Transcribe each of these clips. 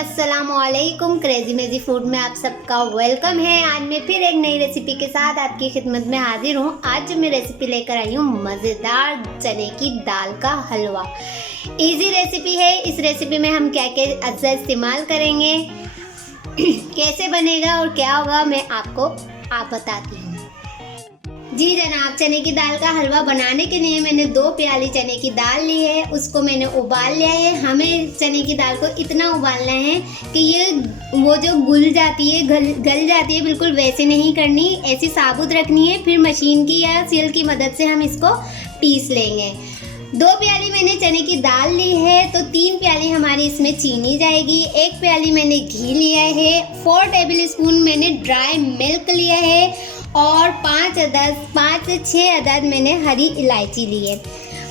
अस्सलामुअलैकुम। क्रेजी मेजी फूड में आप सबका वेलकम है। आज मैं फिर एक नई रेसिपी के साथ आपकी खिदमत में हाजिर हूँ। आज जो मैं रेसिपी लेकर आई हूँ मज़ेदार चने की दाल का हलवा। इजी रेसिपी है। इस रेसिपी में हम क्या क्या अज्जा इस्तेमाल करेंगे, कैसे बनेगा और क्या होगा मैं आपको बताती हूँ। जी जनाब, चने की दाल का हलवा बनाने के लिए मैंने 2 प्याली चने की दाल ली है। उसको मैंने उबाल लिया है। हमें चने की दाल को इतना उबालना है कि ये वो जो घुल जाती है, गल जाती है, बिल्कुल वैसे नहीं करनी, ऐसी साबुत रखनी है। फिर मशीन की या सील की मदद से हम इसको पीस लेंगे। 2 प्याली मैंने चने की दाल ली है तो 3 प्याली हमारी इसमें चीनी जाएगी। 1 प्याली मैंने घी लिया है। 4 टेबल स्पून मैंने ड्राई मिल्क लिया है और 5 से 6 अदद मैंने हरी इलायची ली है।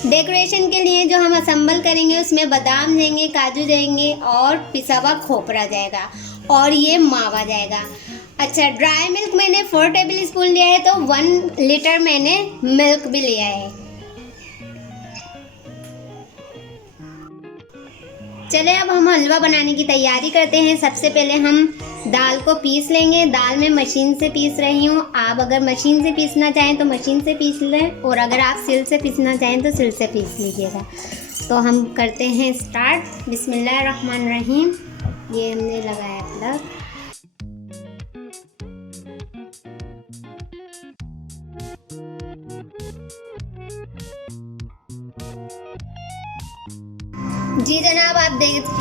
डेकोरेशन के लिए जो हम असम्बल करेंगे उसमें बादाम जाएंगे, काजू जाएंगे और पिसा हुआ खोपरा जाएगा और ये मावा जाएगा। अच्छा, ड्राई मिल्क मैंने 4 टेबल स्पून लिया है तो 1 लीटर मैंने मिल्क भी लिया है। चले अब हम हलवा बनाने की तैयारी करते हैं। सबसे पहले हम दाल को पीस लेंगे। दाल मैं मशीन से पीस रही हूँ। आप अगर मशीन से पीसना चाहें तो मशीन से पीस लें और अगर आप सिल से पीसना चाहें तो सिल से पीस लीजिएगा। तो हम करते हैं स्टार्ट। बिस्मिल्लाहिर्रहमानिर्रहीम। ये हमने लगाया प्लग। जी जनाब, आप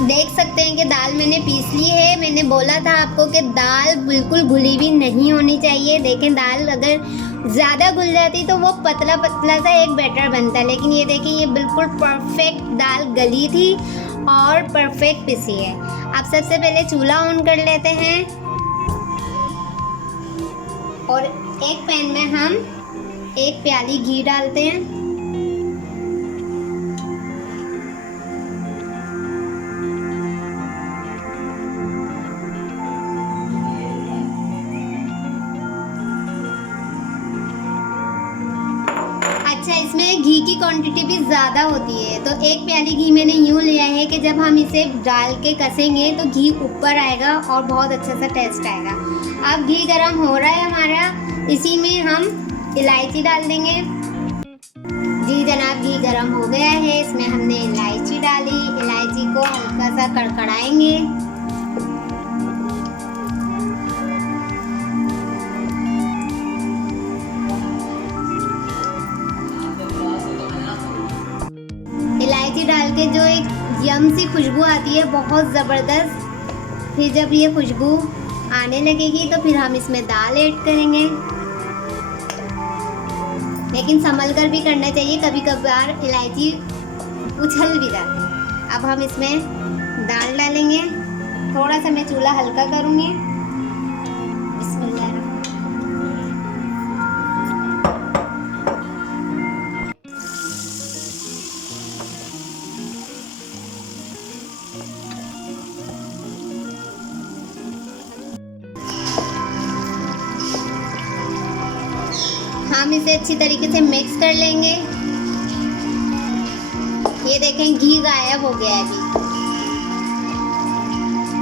देख सकते हैं कि दाल मैंने पीस ली है। मैंने बोला था आपको कि दाल बिल्कुल घुली हुई नहीं होनी चाहिए। देखें, दाल अगर ज़्यादा घुल जाती तो वो पतला पतला सा एक बैटर बनता, लेकिन ये देखें ये बिल्कुल परफेक्ट दाल गली थी और परफेक्ट पिसी है। आप सबसे पहले चूल्हा ऑन कर लेते हैं और एक पैन में हम 1 प्याली घी डालते हैं। इसमें घी की क्वांटिटी भी ज़्यादा होती है तो 1 प्याली घी मैंने यूँ लिया है कि जब हम इसे डाल के कसेंगे तो घी ऊपर आएगा और बहुत अच्छा सा टेस्ट आएगा। अब घी गरम हो रहा है हमारा, इसी में हम इलायची डाल देंगे। जी जनाब, घी गरम हो गया है। इसमें हमने इलायची डाली। इलायची को हल्का सा कड़कड़ाएंगे। डाल के जो एक यम सी खुशबू आती है बहुत ज़बरदस्त। फिर जब ये खुशबू आने लगेगी तो फिर हम इसमें दाल ऐड करेंगे, लेकिन संभल कर भी करना चाहिए, कभी कभार इलायची उछल भी जाती है। अब हम इसमें दाल डालेंगे। थोड़ा सा मैं चूल्हा हल्का करूँगी। हम इसे अच्छी तरीके से मिक्स कर लेंगे। ये देखें घी गायब हो गया है अभी।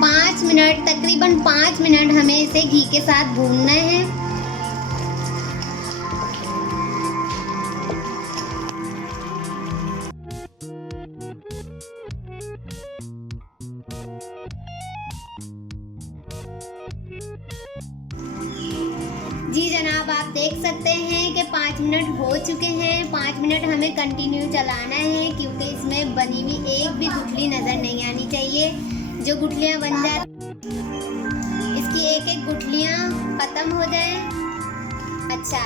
5 मिनट, तकरीबन 5 मिनट हमें इसे घी के साथ भूनना है। जी जनाब, आप देख सकते हैं कि 5 मिनट हो चुके हैं। 5 मिनट हमें कंटिन्यू चलाना है क्योंकि इसमें बनी हुई एक भी गुठली नज़र नहीं आनी चाहिए। जो गुठलियाँ बन जाती, इसकी एक एक गुठलियाँ ख़त्म हो जाए। अच्छा,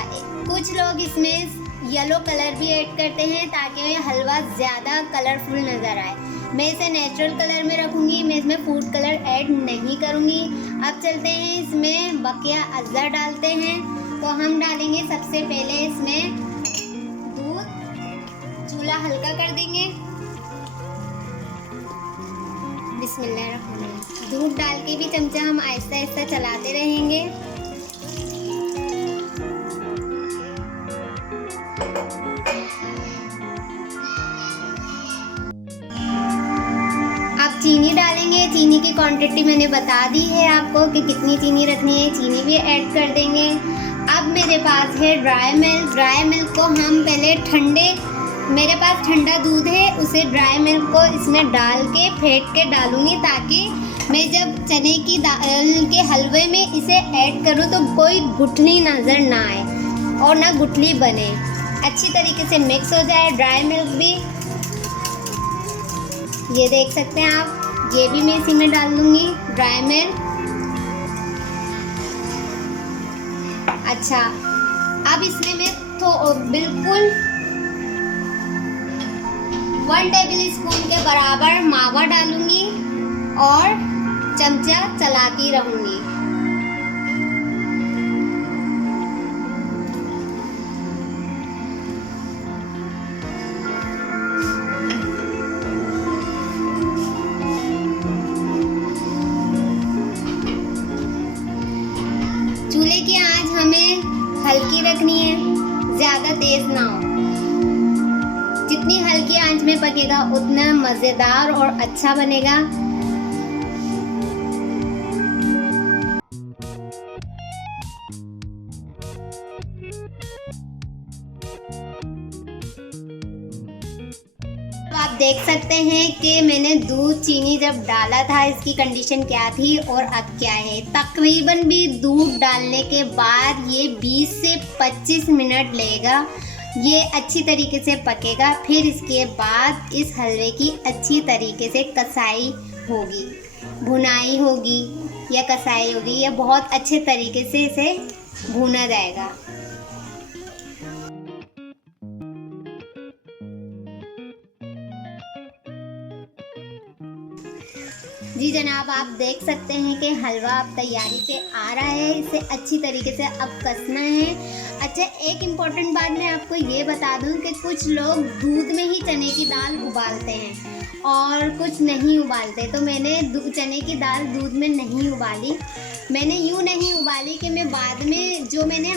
कुछ लोग इसमें येलो कलर भी ऐड करते हैं ताकि हलवा ज़्यादा कलरफुल नज़र आए। मैं इसे नेचुरल कलर में रखूँगी, मैं इसमें फूड कलर ऐड नहीं करूँगी। अब चलते हैं इसमें बकिया अज्जा डालते हैं। तो हम डालेंगे सबसे पहले इसमें दूध। चूल्हा हल्का कर देंगे। बिस्मिल्लाहिर्रहमानिर्रहीम। दूध डाल के भी चमचा हम आहिस्ता आहिस्ता चलाते रहेंगे। अब चीनी डालेंगे। चीनी की क्वांटिटी मैंने बता दी है आपको कि कितनी चीनी रखनी है, चीनी भी ऐड कर देंगे। अब मेरे पास है ड्राई मिल्क। ड्राई मिल्क को हम पहले मेरे पास ठंडा दूध है, उसे ड्राई मिल्क को इसमें डाल के फेंट के डालूंगी, ताकि मैं जब चने की दाल के हलवे में इसे ऐड करूँ तो कोई गुठली नज़र ना आए और ना गुठली बने, अच्छी तरीके से मिक्स हो जाए ड्राई मिल्क भी। ये देख सकते हैं आप, ये भी मैं इसी में डाल दूँगी ड्राई मिल्क। अच्छा, अब इसमें मैं बिल्कुल 1 टेबल स्पून के बराबर मावा डालूंगी और चमचा चलाती रहूंगी। चूल्हे की आंच हमें हल्की रखनी है, ज़्यादा तेज ना हो। जितनी हल्की आंच में पकेगा उतना मज़ेदार और अच्छा बनेगा। आप देख सकते हैं कि मैंने दूध चीनी जब डाला था इसकी कंडीशन क्या थी और अब क्या है। तकरीबन भी दूध डालने के बाद ये 20 से 25 मिनट लेगा, ये अच्छी तरीके से पकेगा। फिर इसके बाद इस हलवे की अच्छी तरीके से कसाई होगी, भुनाई होगी या कसाई होगी, या बहुत अच्छे तरीके से इसे भुना जाएगा। जी जनाब, आप देख सकते हैं कि हलवा अब तैयारी पे आ रहा है। इसे अच्छी तरीके से अब कसना है। अच्छा, एक इम्पॉर्टेंट बात मैं आपको ये बता दूं कि कुछ लोग दूध में ही चने की दाल उबालते हैं और कुछ नहीं उबालते। तो मैंने चने की दाल दूध में नहीं उबाली। मैंने यूँ नहीं उबाली कि मैं बाद में जो मैंने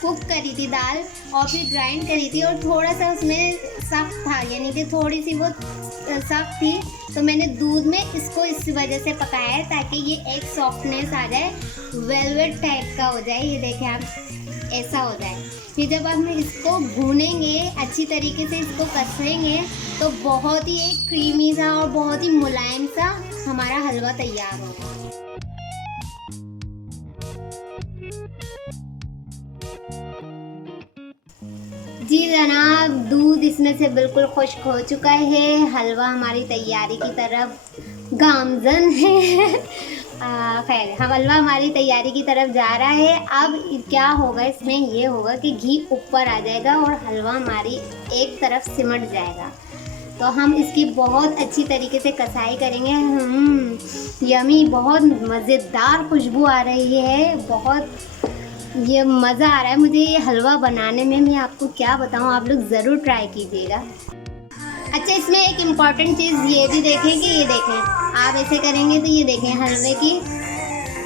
कुक करी थी दाल और फिर ग्राइंड करी थी और थोड़ा सा उसमें सख्त था, यानी कि थोड़ी सी वो सख्त थी, तो मैंने दूध में इसको इस वजह से पकाया है ताकि ये एक सॉफ्टनेस आ जाए, वेलवेट टाइप का हो जाए। ये देखें आप, ऐसा हो जाए। फिर जब हम इसको भूनेंगे, अच्छी तरीके से इसको कसेंगे, तो बहुत ही एक क्रीमी सा और बहुत ही मुलायम सा हमारा हलवा तैयार होगा। जी जनाब, दूध इसमें से बिल्कुल खुश्क हो चुका है। हलवा हमारी तैयारी की तरफ गामजन है। खैर, हलवा हमारी तैयारी की तरफ जा रहा है। अब क्या होगा इसमें, ये होगा कि घी ऊपर आ जाएगा और हलवा हमारी एक तरफ सिमट जाएगा। तो हम इसकी बहुत अच्छी तरीके से कसाई करेंगे। यमी, बहुत मज़ेदार खुशबू आ रही है, बहुत ये मज़ा आ रहा है मुझे ये हलवा बनाने में। मैं आपको क्या बताऊँ, आप लोग ज़रूर ट्राई कीजिएगा। अच्छा, इसमें एक इम्पॉर्टेंट चीज़ ये भी देखें कि ये देखें, आप ऐसे करेंगे तो ये देखें हलवे की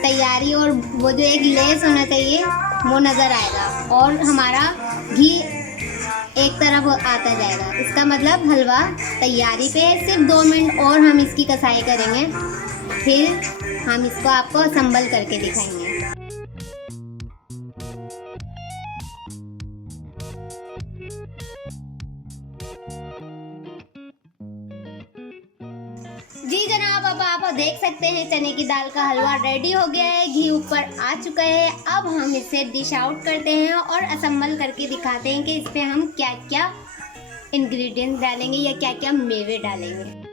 तैयारी, और वो जो एक लेस होना चाहिए वो नज़र आएगा और हमारा घी एक तरफ आता जाएगा। इसका मतलब हलवा तैयारी पे है। सिर्फ 2 मिनट और हम इसकी कसाई करेंगे, फिर हम इसको आपको असम्बल करके दिखाएंगे। जी जनाब, अब आप देख सकते हैं चने की दाल का हलवा रेडी हो गया है, घी ऊपर आ चुका है। अब हम इसे डिश आउट करते हैं और असम्बल करके दिखाते हैं कि इस पे हम क्या क्या इंग्रेडिएंट्स डालेंगे या क्या क्या मेवे डालेंगे।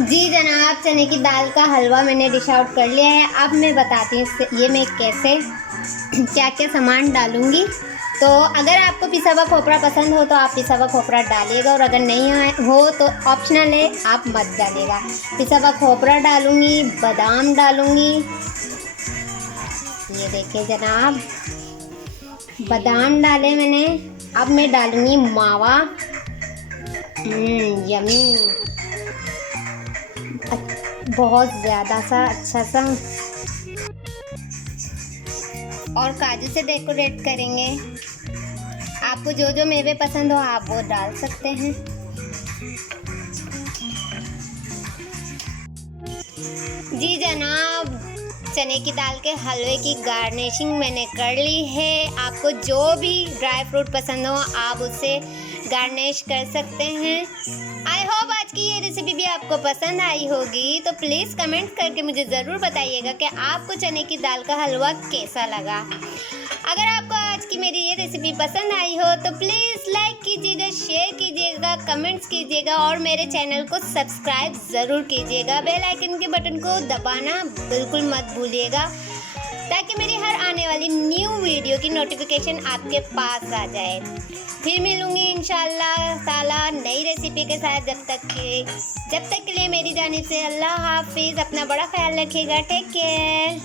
जी जनाब, चने की दाल का हलवा मैंने डिश आउट कर लिया है। अब मैं बताती हूँ ये मैं कैसे क्या क्या सामान डालूँगी। तो अगर आपको पिसा हुआ खोपरा पसंद हो तो आप पिसा हुआ खोपरा डालिएगा, और अगर नहीं हो तो ऑप्शनल है, आप मत डालिएगा। पिसा हुआ खोपरा डालूँगी, बादाम डालूँगी, ये देखिए जनाब, बादाम डाले मैंने। अब मैं डालूँगी मावा, यमी, बहुत ज़्यादा सा अच्छा सा, और काजू से डेकोरेट करेंगे। आपको जो जो मेवे पसंद हो आप वो डाल सकते हैं। जी जनाब, चने की दाल के हलवे की गार्निशिंग मैंने कर ली है। आपको जो भी ड्राई फ्रूट पसंद हो आप उसे गार्निश कर सकते हैं। आई होप आज की ये रेसिपी भी आपको पसंद आई होगी, तो प्लीज़ कमेंट करके मुझे ज़रूर बताइएगा कि आपको चने की दाल का हलवा कैसा लगा। अगर आपको आज की मेरी ये रेसिपी पसंद आई हो तो प्लीज़ लाइक कीजिएगा, शेयर कीजिएगा, कमेंट्स कीजिएगा और मेरे चैनल को सब्सक्राइब ज़रूर कीजिएगा। बेल आइकन के बटन को दबाना बिल्कुल मत भूलिएगा ताकि मेरी हर आने वाली न्यू वीडियो की नोटिफिकेशन आपके पास आ जाए। फिर मिलूंगी इंशाल्लाह ताला नई रेसिपी के साथ। जब तक के लिए मेरी जानिब से अल्लाह हाफिज़। अपना बड़ा ख्याल रखिएगा। Take care.